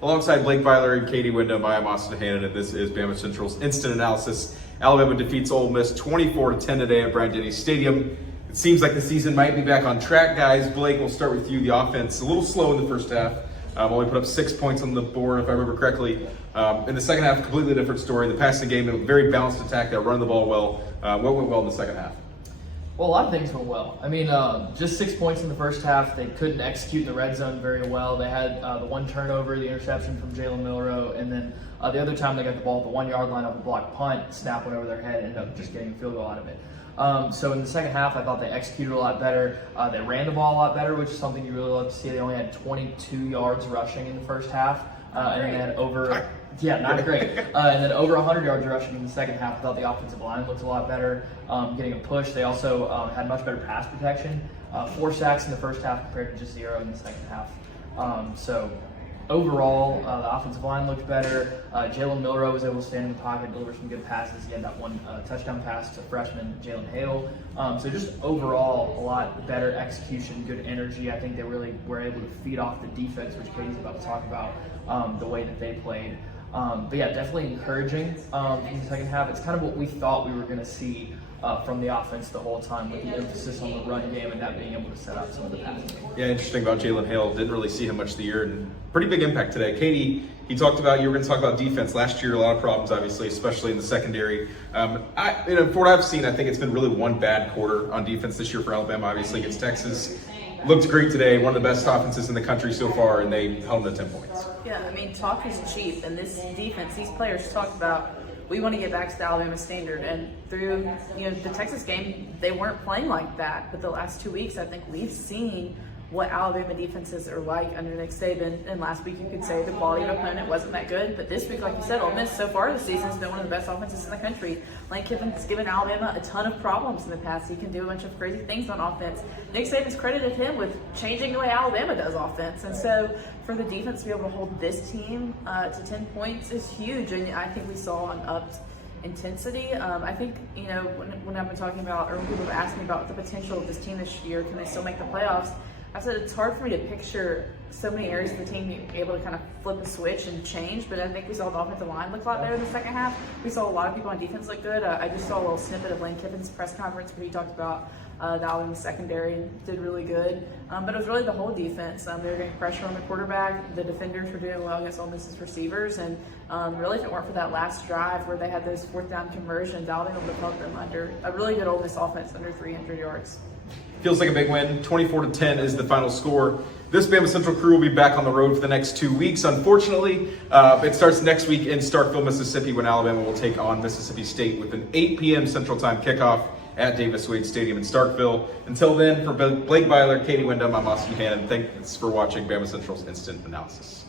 Alongside Blake Byler and Katie Wyndham, I am Austin Hannon, and this is Bama Central's Instant Analysis. Alabama defeats Ole Miss 24-10 today at Bryant-Denny Stadium. It seems like the season might be back on track, guys. Blake, we'll start with you. The offense, a little slow in the first half. Only put up 6 points on the board, if I remember correctly. In the second half, completely different story. The passing game, a very balanced attack. They run the ball well. What went well in the second half? Well, a lot of things went well. I mean, just 6 points in the first half. They couldn't execute in the red zone very well. They had the one turnover, the interception from Jalen Milroe, and then the other time they got the ball at the 1 yard line off a blocked punt, snap went over their head, ended up just getting a field goal out of it. So in the second half, I thought they executed a lot better. They ran the ball a lot better, which is something you really love to see. They only had 22 yards rushing in the first half, and then they had over. Yeah, not great. And then over 100 yards rushing in the second half. I thought the offensive line looked a lot better, getting a push. They also had much better pass protection. 4 sacks in the first half compared to just 0 in the second half. So overall, the offensive line looked better. Jalen Milroe was able to stand in the pocket, deliver some good passes. He had that one touchdown pass to freshman Jalen Hale. So just overall, a lot better execution, good energy. I think they really were able to feed off the defense, which Katie's about to talk about, the way that they played. But yeah, definitely encouraging in the second half. It's kind of what we thought we were going to see from the offense the whole time, with the emphasis on the run game and that being able to set up some of the passing game. Yeah, interesting about Jalen Hale. Didn't really see him much of the year, and pretty big impact today. Katie, you talked about, you were going to talk about defense. Last year, a lot of problems, obviously, especially in the secondary. For what I've seen, I think it's been really one bad quarter on defense this year for Alabama, obviously, against Texas. Looked great today, one of the best offenses in the country so far, and they held them to 10 points. Yeah, I mean, talk is cheap, and this defense, these players talked about, we want to get back to the Alabama standard, and through the Texas game, they weren't playing like that, but the last 2 weeks, I think we've seen what Alabama defenses are like under Nick Saban, and last week you could say the quality of opponent wasn't that good, but this week, like you said, Ole Miss so far this season has been one of the best offenses in the country. Lane Kiffin's given Alabama a ton of problems in the past. He can do a bunch of crazy things on offense. Nick Saban's credited him with changing the way Alabama does offense, and so for the defense to be able to hold this team to 10 points is huge, and I think we saw an upped intensity. I think, when I've been talking about, or when people have asked me about the potential of this team this year, can they still make the playoffs? I've said it's hard for me to picture so many areas of the team being able to kind of flip a switch and change, but I think we saw the offensive line look a lot better in the second half. We saw a lot of people on defense look good. I just saw a little snippet of Lane Kiffin's press conference where he talked about the Alabama secondary and did really good. But it was really the whole defense. They were getting pressure on the quarterback. The defenders were doing well against Ole Miss's receivers, and really if it weren't for that last drive where they had those 4th down conversions, Alabama would have held them under a really good Ole Miss offense under 300 yards. Feels like a big win. 24-10 is the final score. This Bama Central crew will be back on the road for the next 2 weeks. Unfortunately, it starts next week in Starkville, Mississippi, when Alabama will take on Mississippi State with an 8 p.m. Central Time kickoff at Davis-Wade Stadium in Starkville. Until then, for Blake Byler, Katie Wyndham, I'm Austin Hannon. Thanks for watching Bama Central's Instant Analysis.